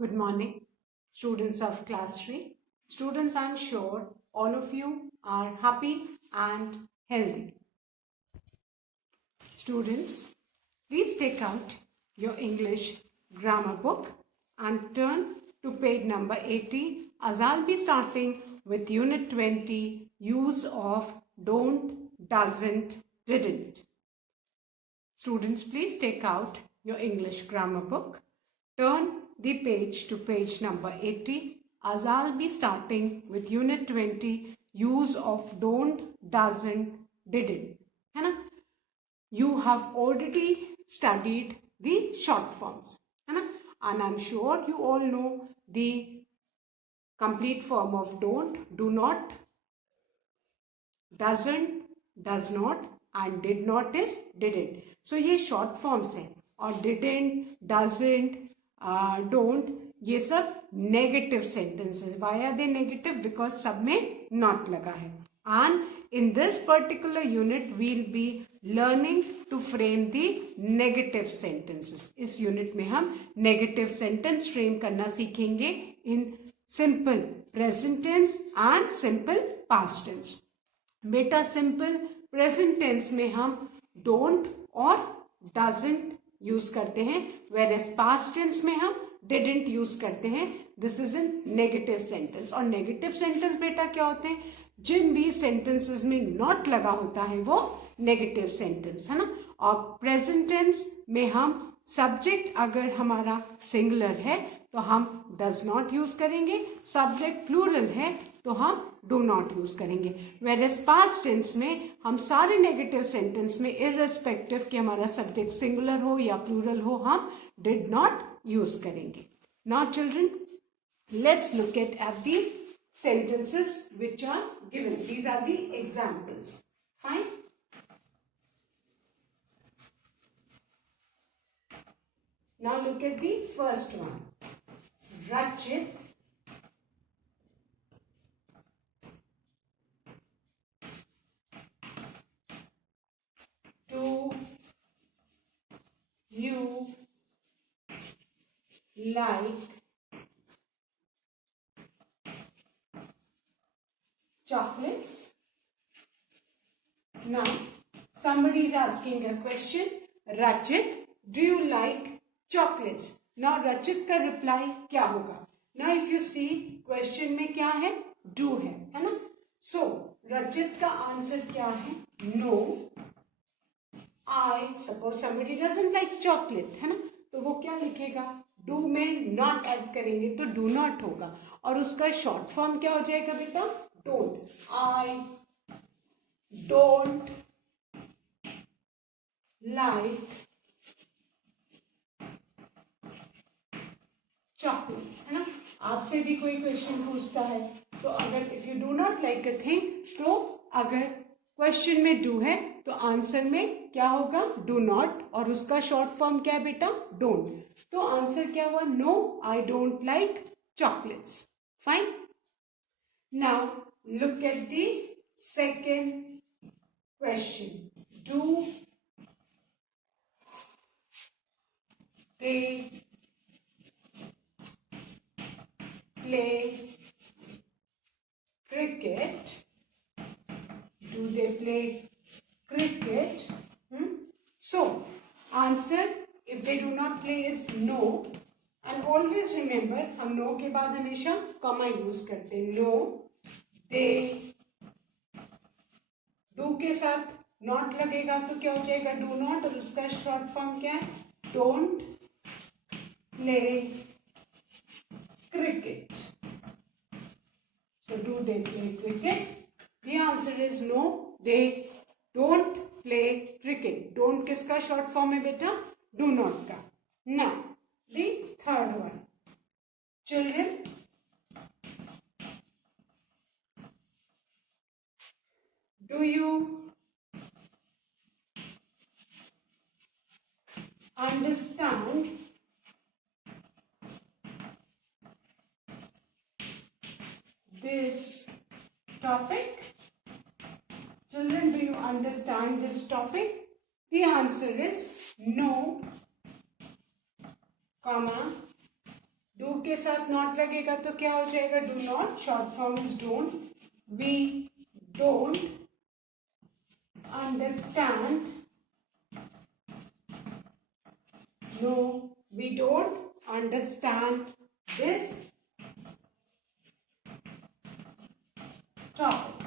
Good morning, students of class 3. Students, I'm sure all of you are happy and healthy. Students, please take out your English grammar book and turn to page number 80 as I'll be starting with Unit 20, Use of Don't, Doesn't, Didn't. Students, please take out your English grammar book. Turn the page to page number 80 as I'll be starting with Unit 20, Use of Don't, Doesn't, Didn't. है ना? You have already studied the short forms. है ना? And I'm sure you all know the complete form of don't, do not, doesn't, does not and did not is didn't. So ये short forms हैं और didn't, doesn't, don't ये सब negative sentences. Why are they negative? Because सब में not लगा है. And in this particular unit we'll be learning to frame the negative sentences. इस unit में हम negative sentence frame करना सीखेंगे in simple present tense and simple past tense. बेटा सिंपल प्रेजेंट टेंस में हम डोंट और डजंट यूज करते हैं, whereas पास्ट टेंस में हम डिडंट यूज करते हैं. This is in negative sentence. और नेगेटिव सेंटेंस बेटा क्या होते हैं? जिन भी सेंटेंसेस में नॉट लगा होता है वो नेगेटिव सेंटेंस है ना. और प्रेजेंट टेंस में हम सब्जेक्ट अगर हमारा सिंगुलर है तो हम डज नॉट यूज करेंगे, सब्जेक्ट प्लूरल है तो हम डू नॉट यूज करेंगे. वेरेस पास्ट टेंस में हम सारे नेगेटिव सेंटेंस में इररिस्पेक्टिव कि हमारा सब्जेक्ट सिंगुलर हो या प्लूरल हो हम डिड नॉट यूज करेंगे. Now children, let's look at the sentences which are given. These are the examples. Fine. Now look at the first one. Rachit do you like chocolates? Now somebody is asking a question. Rachit, do you like chocolates? Now Rachit का reply क्या होगा? Now if you see question में क्या है? Do है ना? So Rachit का answer क्या है? No. I suppose somebody doesn't like chocolate है ना, तो वो क्या लिखेगा? Do में not add करेंगे तो do not होगा और उसका short form क्या हो जाएगा बेटा? Don't. I don't like chocolates है ना. आपसे भी कोई क्वेश्चन पूछता है तो अगर if you do not like a thing तो अगर क्वेश्चन में डू है तो आंसर में क्या होगा? डू नॉट और उसका शॉर्ट फॉर्म क्या है बेटा? डोंट. तो आंसर क्या हुआ? No, I don't like chocolates. Fine. Now look at the second question. Do they play cricket? Do they play cricket? So answer if they do not play is no. And always remember हम no के बाद हमेशा comma use करते हैं. No, they do के साथ not लगेगा तो क्या हो जाएगा? do not. और उसका शॉर्ट फॉर्म क्या है? don't play cricket. So do they play cricket? The answer is no, they don't play cricket. Don't किसका शॉर्ट फॉर्म है बेटा? do not का. Now the third one. Children, do you understand this topic? Children, do you understand this topic? The answer is no, comma, do के साथ नॉट लगेगा तो क्या हो जाएगा? Do not. Short form is don't. We don't understand. No, we don't understand this topic.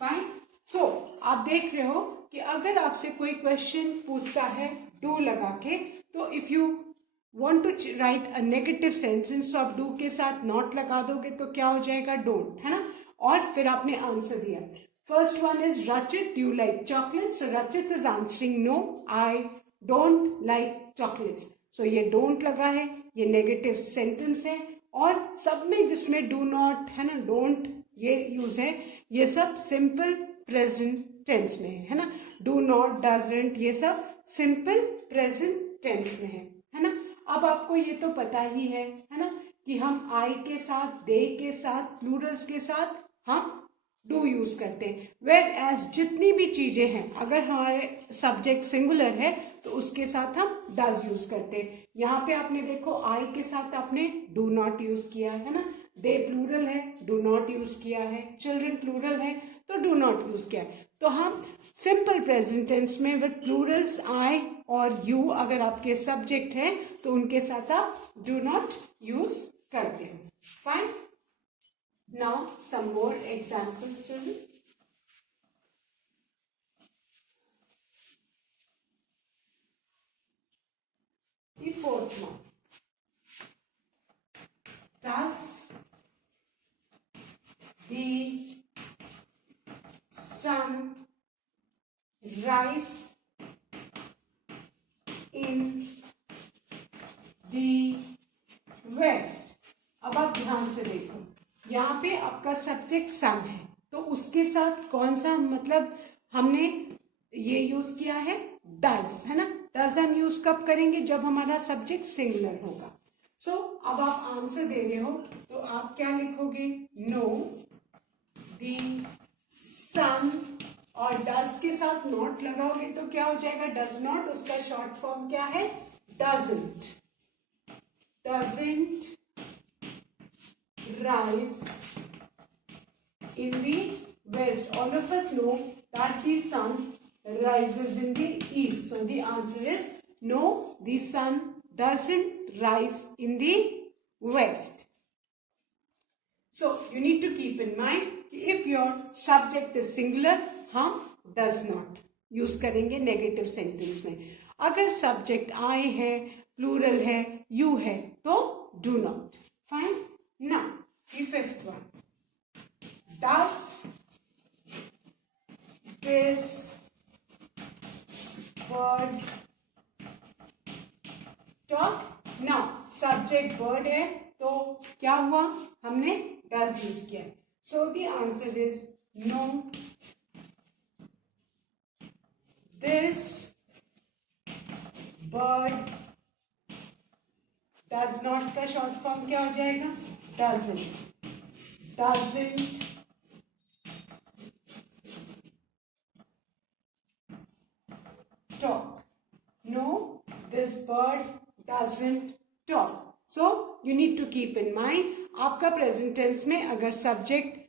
Fine. So आप देख रहे हो कि अगर आपसे कोई क्वेश्चन पूछता है डू लगा के, तो if you want to write a negative sentence तो आप do के साथ not लगा दोगे तो क्या हो जाएगा? don't, है ना. और फिर आपने आंसर दिया. First one is Rachit, do you like chocolates? So Rachit is answering no, I don't like chocolates. So ये don't लगा है, ये negative sentence है. और सब में जिसमें do not है ना, don't ये यूज है, ये सब simple present tense में है ना. do not, doesn't ये सब simple present tense में है ना. अब आपको ये तो पता ही है ना, कि हम आई के साथ, दे के साथ, प्लूरल्स के साथ हम डू यूज करते हैं. वेर एज जितनी भी चीजें हैं, अगर हमारे सब्जेक्ट सिंगुलर है तो उसके साथ हम डज यूज करते हैं. यहाँ पे आपने देखो आई के साथ आपने डू नॉट यूज किया है ना. दे प्लूरल है, डू नॉट यूज किया है. चिल्ड्रन प्लूरल है तो डू नॉट यूज किया है. तो हम सिंपल प्रेजेंट टेंस में विद प्लूरल्स आई और यू अगर आपके सब्जेक्ट है तो उनके साथ आप डू नॉट यूज करते हो. Fine. Now some more examples children. The fourth one. Does the sun rise in the west? अब आप ध्यान से देखो, यहाँ पे आपका सब्जेक्ट सन है तो उसके साथ कौन सा, मतलब हमने ये यूज किया है डज, है ना. डज हम यूज कब करेंगे? जब हमारा सब्जेक्ट सिंगुलर होगा. सो अब आप आंसर दे रहे हो तो आप क्या लिखोगे? नो, दी सन, और डज के साथ नॉट लगाओगे तो क्या हो जाएगा? Does not. उसका शॉर्ट फॉर्म क्या है? Doesn't. Doesn't rise in the west. All of us know that the sun rises in the east. So the answer is no, the sun doesn't rise in the west. So you need to keep in mind if your subject is singular, हम does not use करेंगे negative sentence में. अगर subject I है, प्लूरल है, you है तो do not. Fine. Now the fifth one. Does this bird talk? Now subject bird है तो क्या हुआ? हमने does यूज किया. So the answer is no. This bird does not का शॉर्ट फॉर्म क्या हो जाएगा? Doesn't. Doesn't talk. No, this bird doesn't talk. So you need to keep in mind, आपका प्रेजेंट टेंस में अगर सब्जेक्ट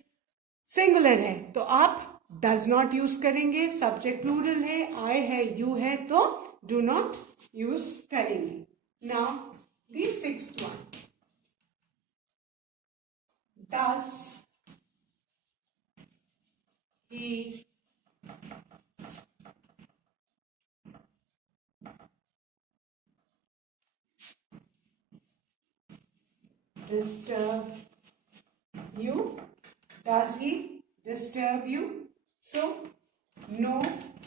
सिंगुलर है तो आप डज नॉट यूज करेंगे. सब्जेक्ट प्लूरल है, आई है, यू है तो डू नॉट यूज करेंगे. Now the sixth one. Does he disturb you? Does he disturb you? So no,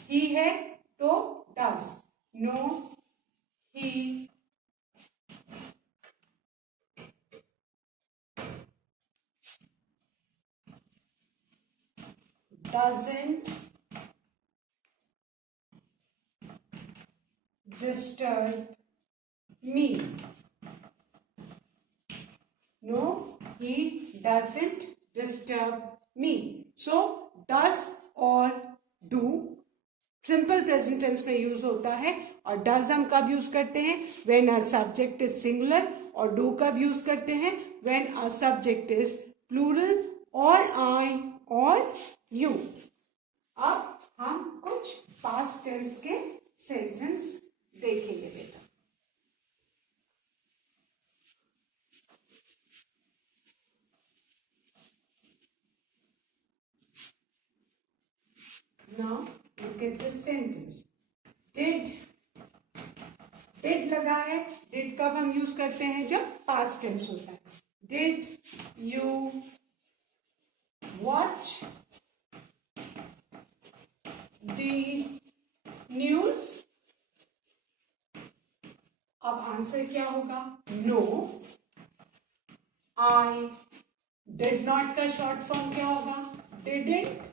he है तो does. No, he doesn't disturb me. No, he doesn't disturb me. So does और do simple present tense में use होता है. और does हम कब use करते हैं? When our subject is singular और डू कब यूज करते हैं? When a subject is plural और आई और यू। अब हम कुछ पास्ट टेंस के सेंटेंस देखेंगे बेटा। Now look at this sentence. Did लगा है। did कब हम यूज करते हैं? जब पास्ट टेंस होता है। Did you watch the news? अब आंसर क्या होगा? नो। I did not का शॉर्ट फॉर्म क्या होगा? didn't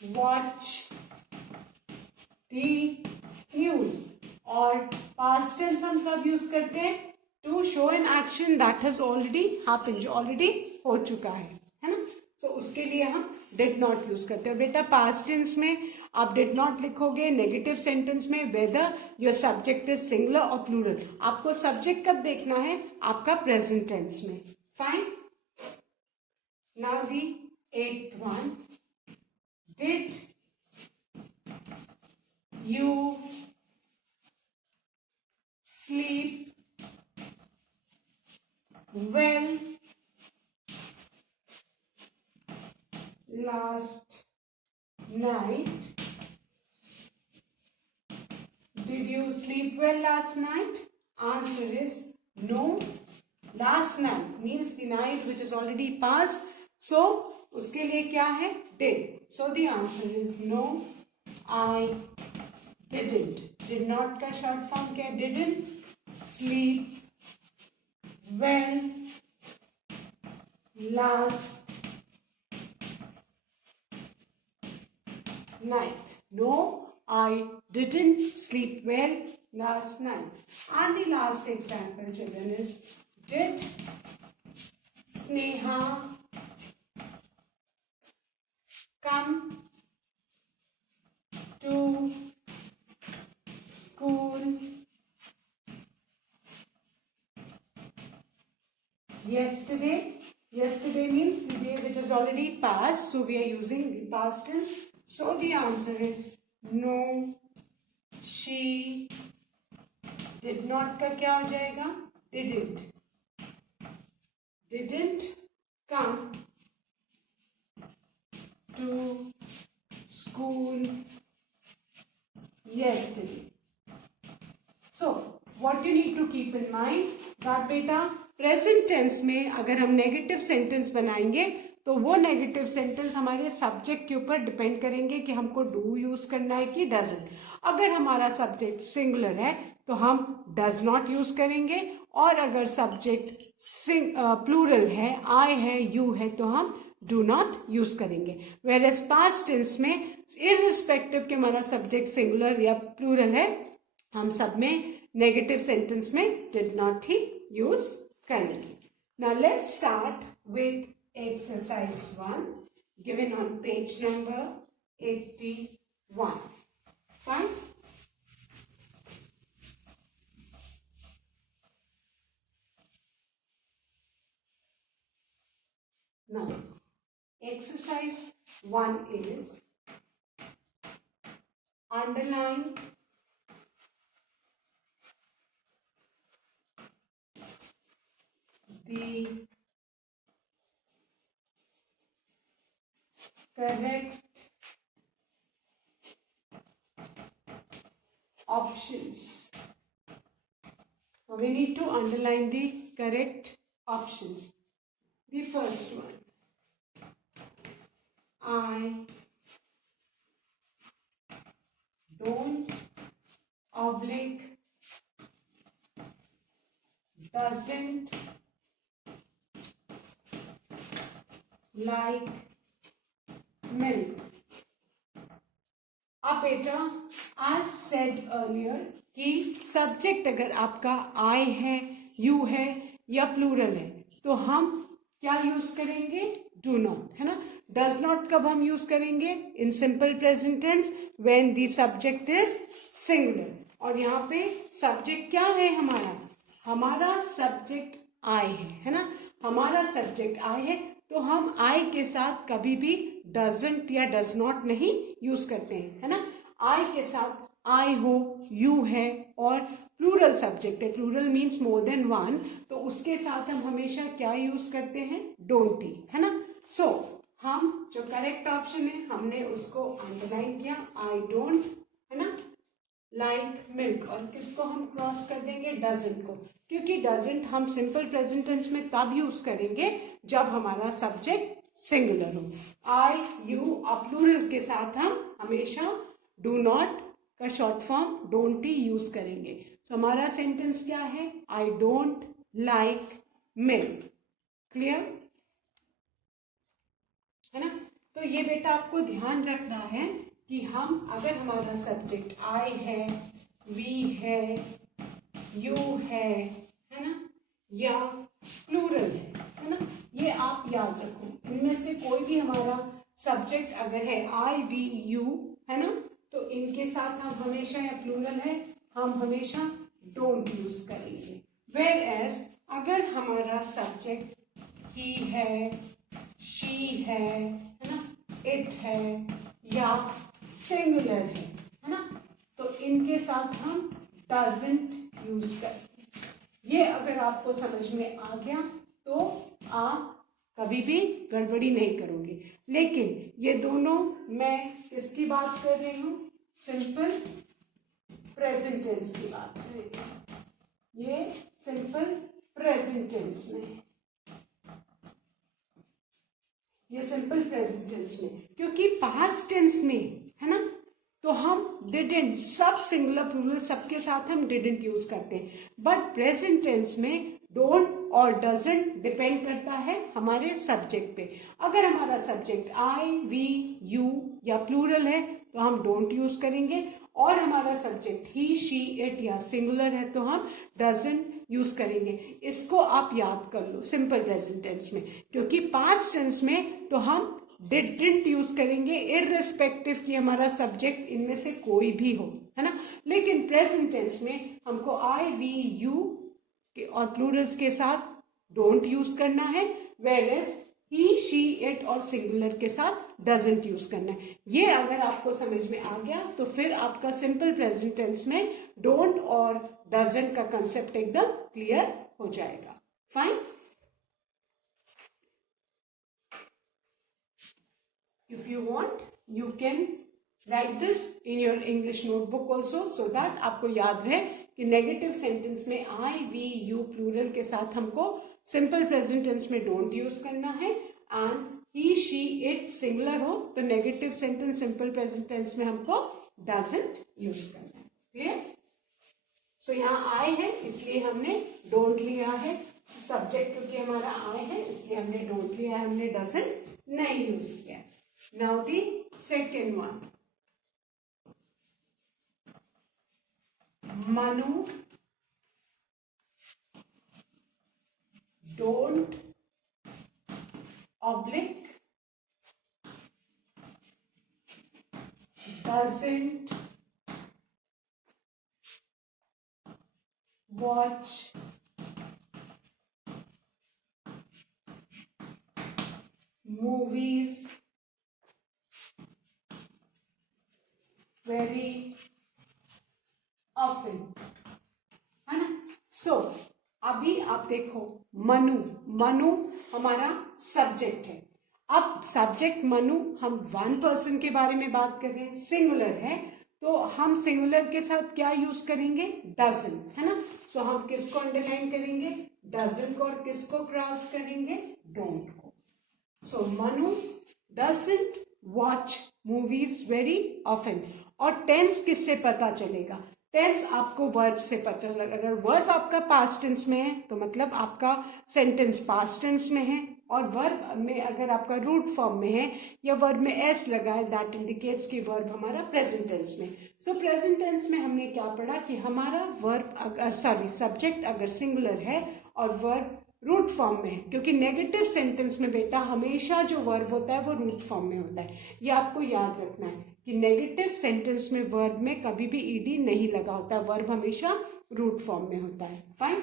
watch the news। और पास्ट टेंस हम कब यूज करते हैं? To show an action that has already happened, जो ऑलरेडी हो चुका है ना। सो उसके लिए हम डिड नॉट यूज करते हैं। बेटा पास्ट टेंस में आप डिड नॉट लिखोगे नेगेटिव सेंटेंस में whether your subject is singular और प्लूरल। आपको सब्जेक्ट कब देखना है? आपका प्रेजेंट टेंस में। Fine. Now the 8th one. Did you sleep well last night? Did you sleep well last night? Answer is no. Last night means the night which is already passed. So उसके लिए क्या है? did. So the answer is no, I didn't. Did not का short form क्या? didn't sleep well last night. No, I didn't sleep well last night. And the last example, children, is did Sneha come to school yesterday? Yesterday means the day which has already passed, so we are using the past tense. So the answer is no, she did not का क्या हो जाएगा? didn't come to school yesterday. So what you need to keep in mind that बेटा present tense में अगर हम negative sentence बनाएंगे तो वो नेगेटिव सेंटेंस हमारे सब्जेक्ट के ऊपर डिपेंड करेंगे कि हमको डू यूज करना है कि डजंट। अगर हमारा सब्जेक्ट सिंगुलर है तो हम डज नॉट यूज करेंगे, और अगर सब्जेक्ट प्लूरल है, आई है, यू है, तो हम डू नॉट यूज करेंगे। वेयर एज पास्ट टेंस में इररिस्पेक्टिव कि हमारा सब्जेक्ट सिंगुलर या प्लूरल है, हम सब में नेगेटिव सेंटेंस में डिड नॉट ही यूज करेंगे। Now let's start with exercise 1 given on page number 81. Fine. Now exercise 1 is underline the correct options. We need to underline the correct options. The first one, I don't oblique doesn't like milk. अब बेटा as said earlier कि सब्जेक्ट अगर आपका I है, you है या प्लूरल है तो हम क्या यूज करेंगे? डू नॉट, है ना। डज नॉट कब हम यूज करेंगे? In simple present tense when the subject is singular. और यहाँ पे सब्जेक्ट क्या है हमारा? हमारा सब्जेक्ट आई है ना, हमारा सब्जेक्ट आई है, तो हम आई के साथ कभी भी डजंट या डज नॉट नहीं यूज करते हैं, है ना। आई के साथ आई हो, यू है, और प्लूरल सब्जेक्ट है, plural means more than one, तो उसके साथ हम हमेशा क्या यूज करते हैं, डोंट ही, है ना। सो हम जो करेक्ट ऑप्शन है हमने उसको अंडरलाइन किया, आई डोंट, है ना, लाइक मिल्क, और किसको हम क्रॉस कर देंगे, डजंट को, क्योंकि डजंट हम सिंपल प्रेजेंट टेंस में तब यूज करेंगे जब हमारा सब्जेक्ट सिंगुलर हो। आई, यू और प्लूरल के साथ हम हमेशा डू नॉट का short form don't he use करेंगे। सो हमारा सेंटेंस क्या है, आई डोंट लाइक मिल्क। क्लियर है ना। तो ये बेटा आपको ध्यान रखना है कि हम अगर हमारा सब्जेक्ट आई है, वी है, यू है ना, या प्लूरल है ना, ये आप याद रखो। इनमें से कोई भी हमारा सब्जेक्ट अगर है आई, वी, यू, है ना, तो इनके साथ हम हमेशा, या प्लूरल है, हम हमेशा डोंट यूज करेंगे। वेयर एज अगर हमारा सब्जेक्ट ही है, शी है ना, इट है, या सिंगुलर है ना, तो इनके साथ हम डजंट यूज करेंगे। ये अगर आपको समझ में आ गया तो आप कभी भी गड़बड़ी नहीं करोगे। लेकिन ये दोनों मैं किसकी बात कर रही हूँ, सिंपल प्रेजेंट टेंस की बात कर रही हूँ, ये सिंपल प्रेजेंट टेंस में, ये सिंपल प्रेजेंट टेंस में, क्योंकि पास्ट टेंस में है ना, तो हम डिडंट, सब सिंगुलर प्लूरल सबके साथ हम डिडंट यूज करते हैं, बट प्रेजेंट टेंस में डोंट और डजंट डिपेंड करता है हमारे सब्जेक्ट पे। अगर हमारा सब्जेक्ट आई, वी, यू या प्लूरल है तो हम डोंट यूज करेंगे, और हमारा सब्जेक्ट ही, शी, इट या सिंगुलर है तो हम डजंट यूज करेंगे। इसको आप याद कर लो सिंपल प्रेजेंट टेंस में, क्योंकि पास्ट टेंस में तो हम डिडंट यूज करेंगे इररिस्पेक्टिव कि हमारा सब्जेक्ट इनमें से कोई भी हो, है ना। लेकिन प्रेजेंट टेंस में हमको आई, वी, यू और प्लूरल्स के साथ डोंट यूज करना है, whereas he, she, it और सिंगुलर के साथ डजंट यूज करना है। ये अगर आपको समझ में आ गया तो फिर आपका सिंपल प्रेजेंट टेंस में डोंट और डजंट का कंसेप्ट एकदम क्लियर हो जाएगा। Fine. If you want, you can write this in your English notebook also, so that आपको याद रहे कि नेगेटिव सेंटेंस में आई, वी, यू प्लूरल के साथ हमको सिंपल प्रेजेंट टेंस में डोंट यूज करना है, and he, she, it singular हो तो negative sentence simple present tense में हमको डजंट यूज करना है। क्लियर। सो यहाँ आई है इसलिए हमने डोंट लिया है, सब्जेक्ट क्योंकि हमारा आई है इसलिए हमने डोंट लिया है, हमने डजंट नहीं यूज किया। Now the second one, Manu don't oblique doesn't watch movies very often, है ना। सो अभी आप देखो मनु, मनु हमारा सब्जेक्ट है। अब सब्जेक्ट मनु, हम वन पर्सन के बारे में बात कर रहे हैं, सिंगुलर है तो हम सिंगुलर के साथ क्या यूज करेंगे, डजंट, है ना। सो हम किसको अंडरलाइन करेंगे, डजंट को, और किसको क्रॉस करेंगे, डोंट को। So Manu doesn't watch movies very often. और टेंस किससे पता चलेगा, टेंस आपको वर्ब से पता चलेगा। अगर वर्ब आपका पास्ट टेंस में है तो मतलब आपका सेंटेंस पास्ट टेंस में है, और वर्ब में अगर आपका रूट फॉर्म में है या वर्ब में एस लगा है, दैट इंडिकेट्स कि वर्ब हमारा प्रेजेंट टेंस में। सो प्रेजेंट टेंस में हमने क्या पढ़ा कि हमारा वर्ब अगर सब्जेक्ट अगर सिंगुलर है और वर्ब रूट फॉर्म में है, क्योंकि नेगेटिव सेंटेंस में बेटा हमेशा जो वर्ब होता है वो रूट फॉर्म में होता है। ये आपको याद रखना है कि नेगेटिव सेंटेंस में वर्ब में कभी भी ईडी नहीं लगा होता है, वर्ब हमेशा रूट फॉर्म में होता है। फाइन।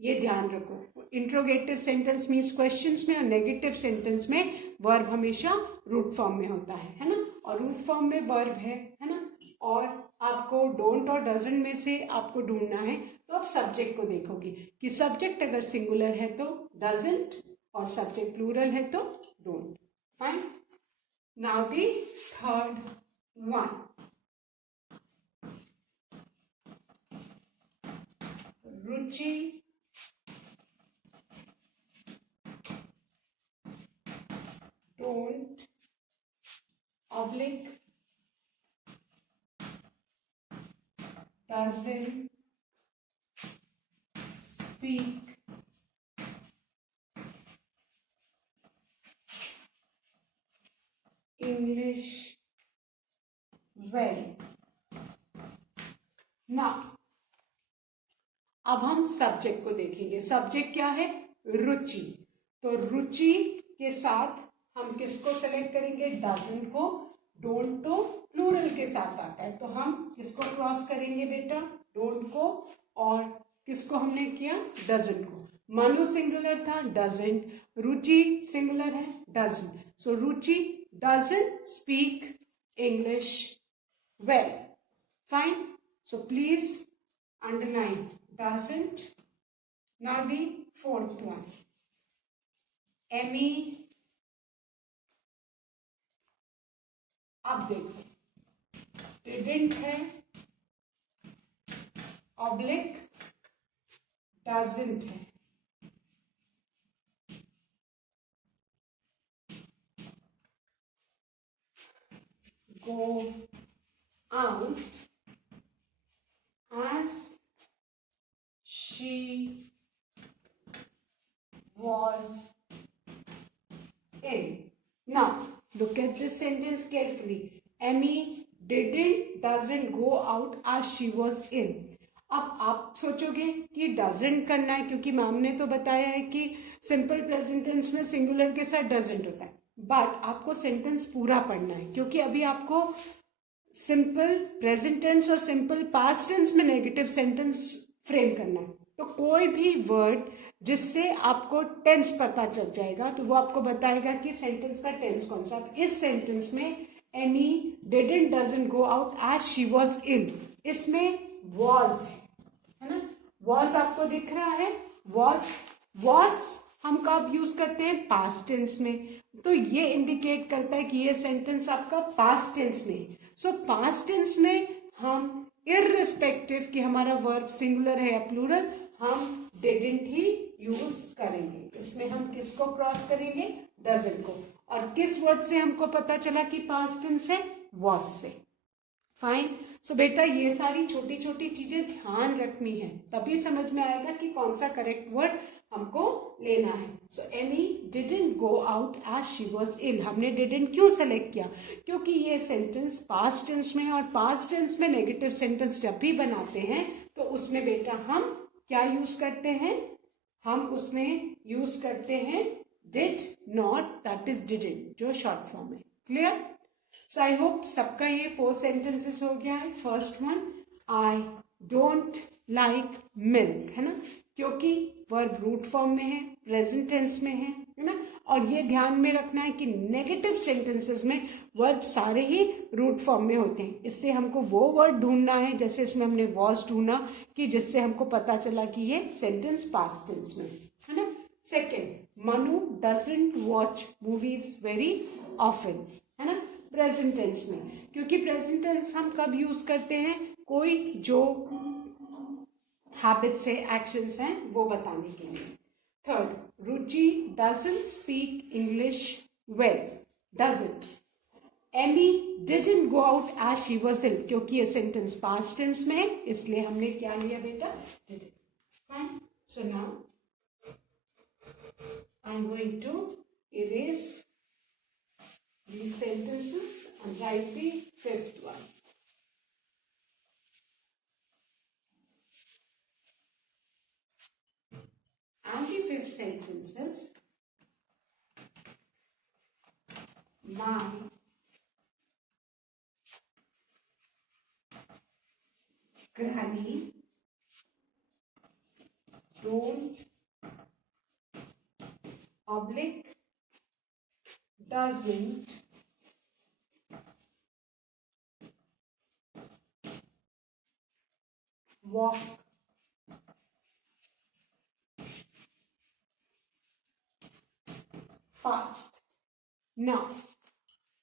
ये ध्यान रखो। इंट्रोगेटिव सेंटेंस मीन्स क्वेश्चंस में, और नेगेटिव सेंटेंस में वर्ब हमेशा रूट फॉर्म में होता है ना, और रूट फॉर्म में वर्ब है ना। और आपको डोंट और डजंट में से आपको ढूंढना है, तो आप सब्जेक्ट को देखोगे कि सब्जेक्ट अगर सिंगुलर है तो डजंट, और सब्जेक्ट प्लूरल है तो don't. Fine. Now the third one, Ruchi don't oblique doesn't speak English well. Now अब हम सब्जेक्ट को देखेंगे। सब्जेक्ट क्या है? रुचि। तो रुचि के साथ हम किसको सेलेक्ट करेंगे? डजंट को। डोंट तो प्लूरल के साथ आता है, तो हम किसको क्रॉस करेंगे बेटा? डोंट को। और किसको हमने किया? डजंट को। मनु सिंगुलर था, डजंट। रुचि सिंगुलर है, डजंट। सो रुचि doesn't speak English well. Fine. So please underline doesn't. Now the fourth one, Emmy। अब देखो, didn't है, oblique doesn't है। Go out as she was in. Now look at this sentence carefully. Emmy doesn't go out as she was in. अब आप सोचोगे कि डजंट करना है, क्योंकि मैम ने तो बताया है कि सिंपल प्रेजेंट टेंस में सिंगुलर के साथ डजंट होता है, बट आपको सेंटेंस पूरा पढ़ना है, क्योंकि अभी आपको सिंपल प्रेजेंट टेंस और सिंपल पास्ट टेंस में नेगेटिव सेंटेंस फ्रेम करना है। तो कोई भी वर्ड जिससे आपको टेंस पता चल जाएगा, तो वो आपको बताएगा कि सेंटेंस का टेंस कौन सा। इस सेंटेंस में Amy didn't doesn't go out as she was in, इसमें वॉज है ना। वॉज आपको दिख रहा है? वॉज हम कब यूज करते हैं? पास्ट टेंस में। तो ये इंडिकेट करता है कि ये सेंटेंस आपका पास्ट टेंस में। सो पास्ट टेंस में हम इररिस्पेक्टिव कि हमारा वर्ब सिंगुलर है या प्लूरल, हम डिडंट ही यूज करेंगे। इसमें हम किसको क्रॉस करेंगे? डजंट को। और किस वर्ड से हमको पता चला कि पास्ट टेंस है? वॉज से। फाइन। सो बेटा ये सारी छोटी छोटी चीजें ध्यान रखनी है, तभी समझ में आएगा कि कौन सा करेक्ट वर्ड हमको लेना है। So Amy didn't go out as she was ill. हमने डिडंट क्यों सेलेक्ट किया? क्योंकि ये सेंटेंस पास्ट टेंस में है, और पास्ट टेंस में नेगेटिव सेंटेंस जब भी बनाते हैं तो उसमें बेटा हम क्या यूज करते हैं? हम उसमें यूज करते हैं did not, that is didn't, जो शॉर्ट फॉर्म है। क्लियर? सो आई होप सबका ये 4 सेंटेंसेस हो गया है। First one, I don't like milk, है ना, क्योंकि वर्ब रूट फॉर्म में है, प्रेजेंट टेंस में है ना। और ये ध्यान में रखना है कि नेगेटिव सेंटेंसेस में वर्ब सारे ही रूट फॉर्म में होते हैं, इसलिए हमको वो वर्ड ढूंढना है, जैसे इसमें हमने वॉज ढूंढा, कि जिससे हमको पता चला कि ये सेंटेंस पास्ट टेंस में है ना। सेकेंड, Manu doesn't watch movies very often, है ना, प्रेजेंट टेंस में, क्योंकि प्रेजेंट टेंस हम कब यूज करते हैं? कोई जो हैबिट्स है, एक्शंस हैं, वो बताने के लिए। Third, Ruchi doesn't speak English well, doesn't. Amy didn't go out as she was ill, क्योंकि ये सेंटेंस पास्ट टेंस में है, इसलिए हमने क्या लिया बेटा? Didn't. Fine. So now I am going to erase these sentences and write the fifth one. And the fifth sentence is, my granny don't oblique doesn't walk fast. Now,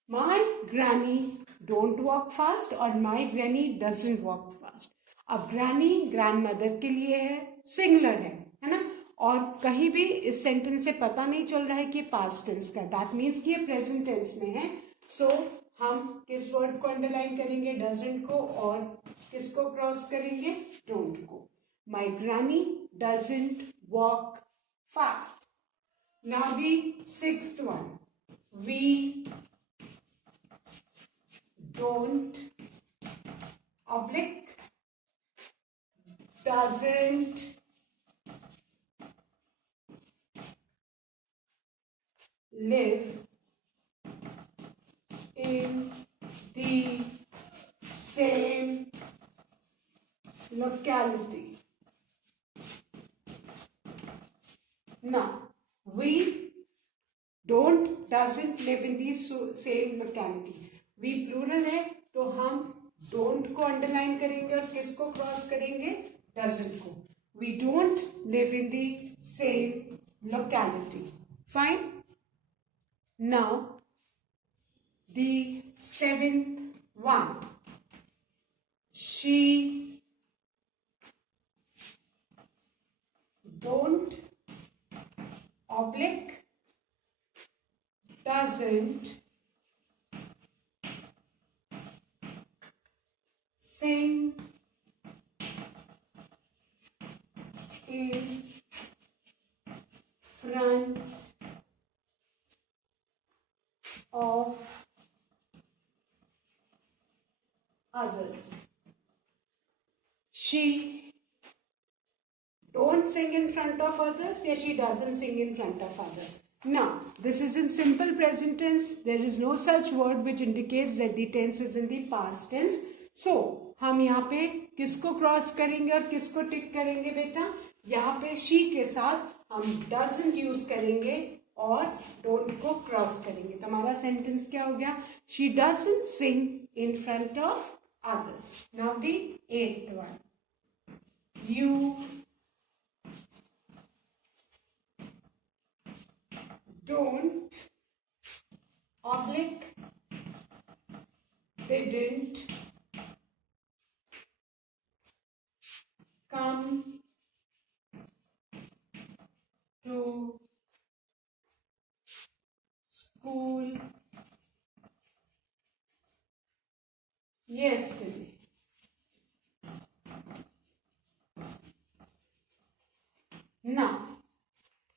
my granny don't walk fast और my granny doesn't walk fast. अब granny grandmother के लिए है, singular है ना, और कहीं भी इस सेंटेंस से पता नहीं चल रहा है कि पास्ट टेंस का, दैट मीन्स कि ये प्रेजेंट टेंस में है. सो हम किस वर्ड को अंडरलाइन करेंगे? डजंट को, और किसको क्रॉस करेंगे? डोंट को. My granny doesn't walk fast. Now the sixth one, we don't oblique doesn't live in the same locality. Now, we don't doesn't live in the same locality. We plural है तो हम डोंट को अंडरलाइन करेंगे और किसको क्रॉस करेंगे? डजंट को. We don't live in the same locality. Fine. Now the seventh one, she don't oblique doesn't sing in front of others. She don't sing in front of others, या she doesn't sing in front of others. Now, this is in simple present tense. There is no such word which indicates that the tense is in the past tense. So, हम यहाँ पे किसको क्रॉस करेंगे और किसको टिक करेंगे बेटा? यहाँ पे she के साथ हम doesn't यूज करेंगे और don't को क्रॉस करेंगे. तो हमारा सेंटेंस क्या हो गया? She doesn't sing in front of others. Now the eighth one. You don't oblique didn't come to school yesterday. Now,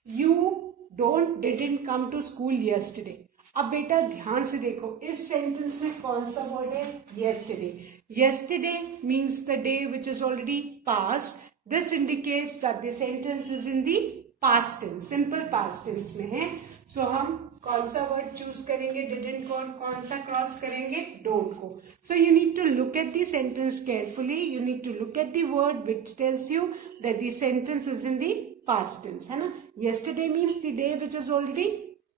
you don't didn't come to school yesterday. अब बेटा ध्यान से देखो, इस सेंटेंस में कौन सा वर्ड है? yesterday. Yesterday means the day which is already past. This indicates that the sentence is in the past tense, simple past tense में है. So हम कौन सा वर्ड चूज करेंगे? didn't को, और कौन सा क्रॉस करेंगे? don't को. So you need to look at the sentence carefully. You need to look at the word which tells you that the sentence is in the past tense, है ना? Yesterday means the day which is already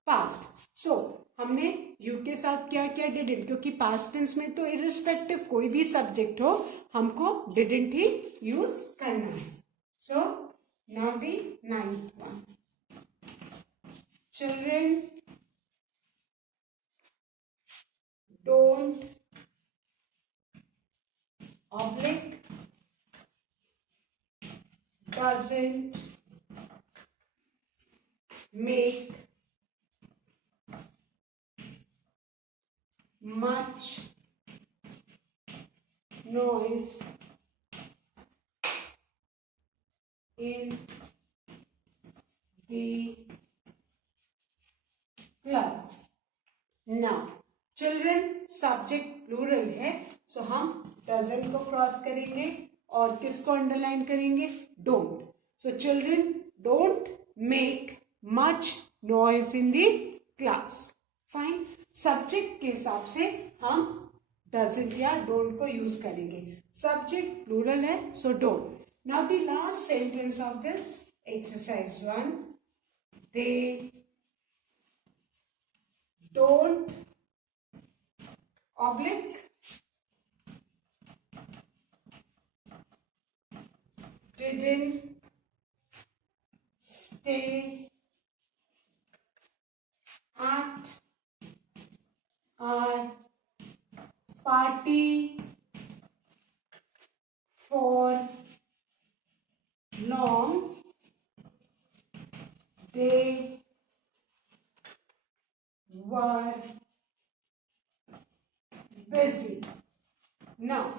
past. So हमने यू के साथ क्या किया? डिडेंट, क्योंकि past tense में तो इररिस्पेक्टिव कोई भी सब्जेक्ट हो हमको डिडेंट ही यूज करना है. So now the ninth one, children don't oblique doesn't make much noise in the class. Now, children subject plural है, so हम doesn't को क्रॉस करेंगे और किसको अंडरलाइन करेंगे? don't. So children don't make much noise in the class. Fine. Subject के हिसाब से हम doesn't या don't को यूज करेंगे. सब्जेक्ट प्लूरल है, so don't. Now the last sentence of this exercise 1. They don't oblique didn't stay at our party for long. They were busy. Now,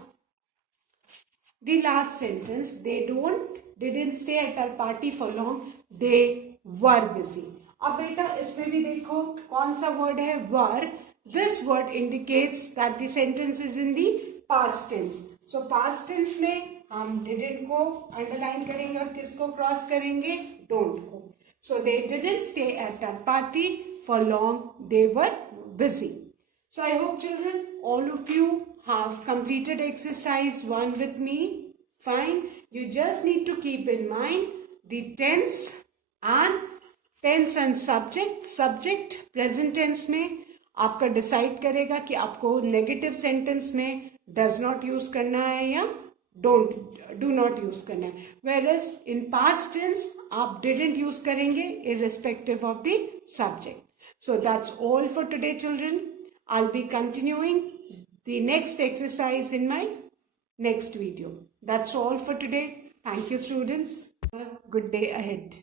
the last sentence, they didn't stay at our party for long, they were busy. अब बेटा इसमें भी देखो कौन सा वर्ड है were. This word indicates that the sentence is in the past tense. So past tense में हम didn't को underline करेंगे और किसको cross करेंगे? Don't को. So they didn't stay at our party for long, they were busy. So I hope children, all of you have completed exercise 1 with me. Fine. You just need to keep in mind the tense and subject. Subject present tense में आपका decide करेगा कि आपको negative sentence में does not use करना है या do not use करना है. Whereas in past tense आप didn't use करेंगे irrespective of the subject. So that's all for today, children. I'll be continuing the next exercise in my next video. That's all for today. Thank you, students. Have a good day ahead.